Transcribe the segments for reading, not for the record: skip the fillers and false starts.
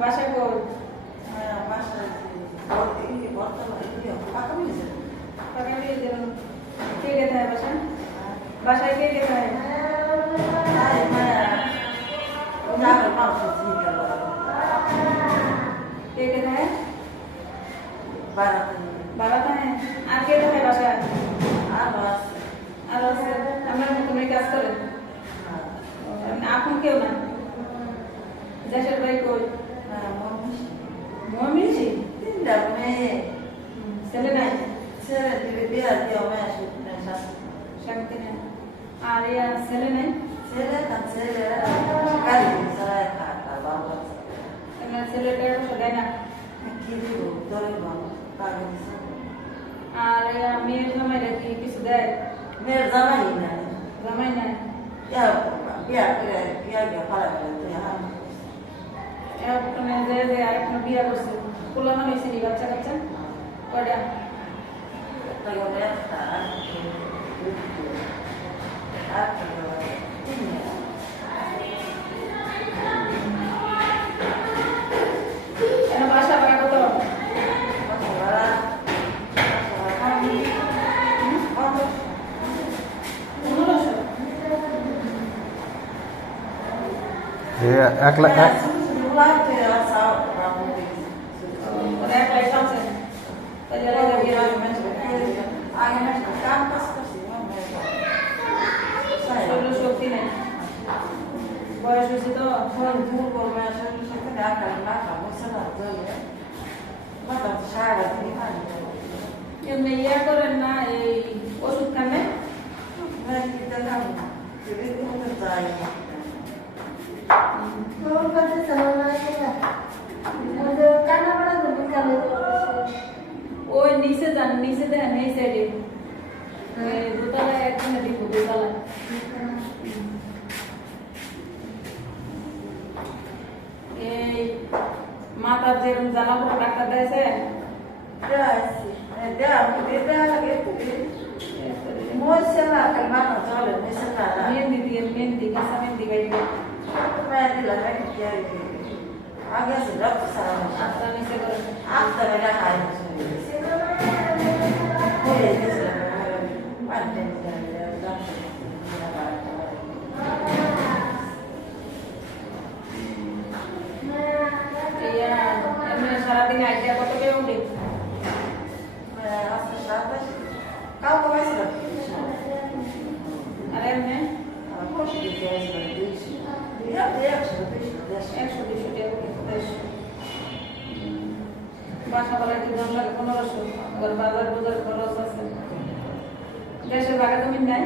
বাসা কই? বাসায় পাকা মিলেছে। টাকা দিয়ে দিলাম। কে কে থাকে বাসায়? বাসায় কে কে থাকে? কে কে থাকে? বাবা থাকে? আর কে থাকে বাসায়? আর আছে আমার মতো মেয়ে কাজ করে? আপন কেউ না? দেশের বাড়ি কই? মমিনছি? ছেলে নাই? শান্তি নাই। আর ইয়া ছেলে নাই? ছেলেটা বসে দেয় না? আর ইয়া মেয়ের জামাইরা কি কিছু দেয়? জামাই নাই? মানে যে আরেকটা বিয়া করছে পোলা মানে হয়েছে নি বাচ্চা কাচ্চা কয়টা? বাসা ভাড়া কত? 1 লাখ। শক্তি নেই বয়স হয়েছে তো এমনি ইয়া করেন না এই ওষুধ খানে ওই নিচে যান নিচে দেন এই সাইডে দোতলায় একখানে দিব দোতলায় এই মাথার যেরকম জ্বালা পোড়া ডাক্তার দিয়েছে মেহেন্দি দিয়ে মেহেন্দি কাঁচা মেহেন্দি গাইবে আপনার নিচে করে সারাদিন আইডিয়া কত কে উঠে আর এমনি 100-200 টাকা বাসা ভাড়া কি দাম লাগে 1500 আবার বাজার বাজার খরচ আছে দেশের বাগা জমিন নাই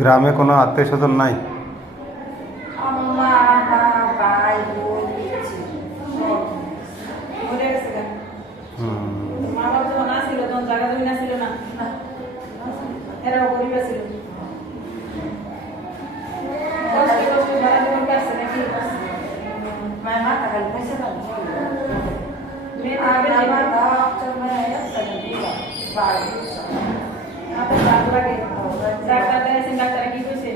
গ্রামে কোনো আত্মীয় স্বজন নাই? মা বাবা যখন আসছিল তখন জায়গা জমি আসছিল না এরাও গরিব আছিল কষ্টে কষ্টে ভাড়া জীবন কাটছে নাকি ডাক্তার কি কইছে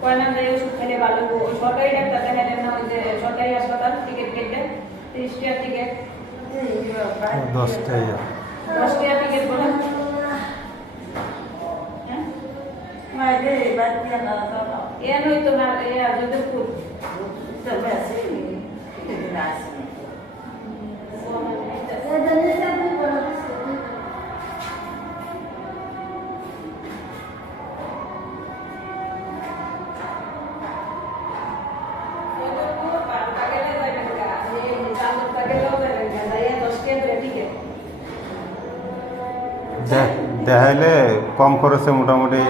কয় না যে ওষুধ খেলে ভালো ওই সরকারি ডাক্তার দেখালেন না ওই যে সরকারি হাসপাতাল টিকিট কেটে 30 টাকা টিকিট 10 টাকা 10 টাকা টিকিট বলে এ নই তো না এ যোধপুর দেখাইলে কম খরচে মোটামুটি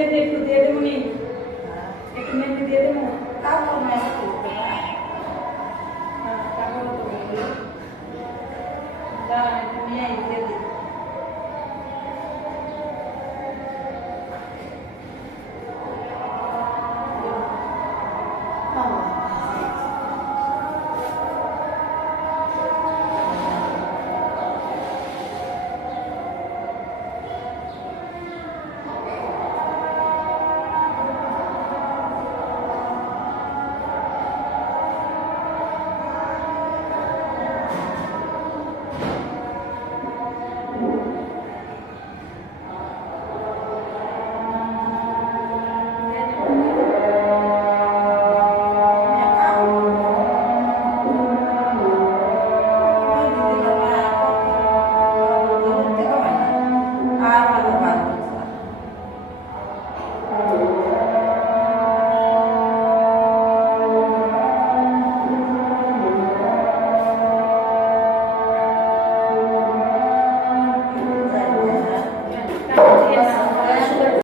মেহেন্দি একটু দিয়ে দেবো নি, একটু মেহেন্দি দিয়ে দেবো। তারপর মেয়ে করতে না তারপরে তো বলবো, দাঁড়া একটু নিয়ে আই দিয়ে